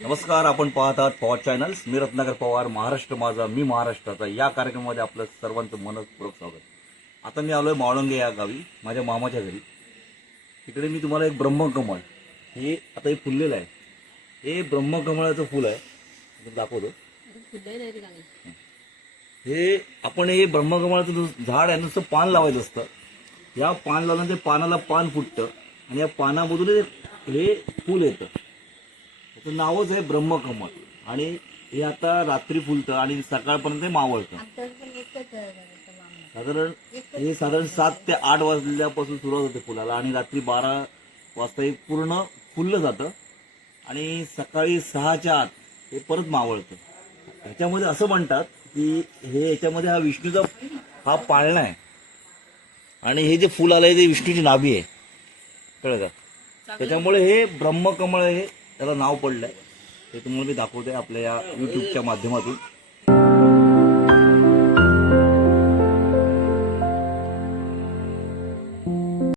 नमस्कार आपण पाहत आहात पवार चॅनल्स. मी रत्नाकर पवार महाराष्ट्र माझा मी महाराष्ट्राचा. या कार्यक्रमामध्ये आपलं सर्वांचं मनपूर्वक स्वागत. आता मी आलोय मावळंगे या गावी माझ्या मामाच्या घरी. तिकडे मी तुम्हाला एक ब्रह्मकमळ हे आता हे फुललेलं आहे. हे ब्रह्मकमळाचं फुल आहे. दाखवतो. हे आपण हे ब्रह्मकमळाचं झाड आहे नुसतं पान लावायचं असतं. या पान लावल्यानंतर पानाला पान फुटतं आणि या पानामधून हे- फूल येतं. त्याचं नावच आहे ब्रह्मकमळ आणि हे आता रात्री फुलतं आणि सकाळपर्यंत ते मावळतं. साधारण हे साधारण सात ते आठ वाजल्यापासून सुरुवात होते फुलाला आणि रात्री बारा वाजता हे पूर्ण फुललं जातं. आणि सकाळी सहाच्या आत हे परत मावळतं. ह्याच्यामध्ये असं म्हणतात की हे याच्यामध्ये हा विष्णूचा हा पाळणा आहे. आणि हे जे फुल आलंय ते विष्णूची नाभी आहे. कळलं का? त्याच्यामुळे हे ब्रह्मकमळ हे त्याला नाव पडलंय. ते तुम्हाला मी दाखवतोय आपल्या या यूट्यूबच्या माध्यमातून.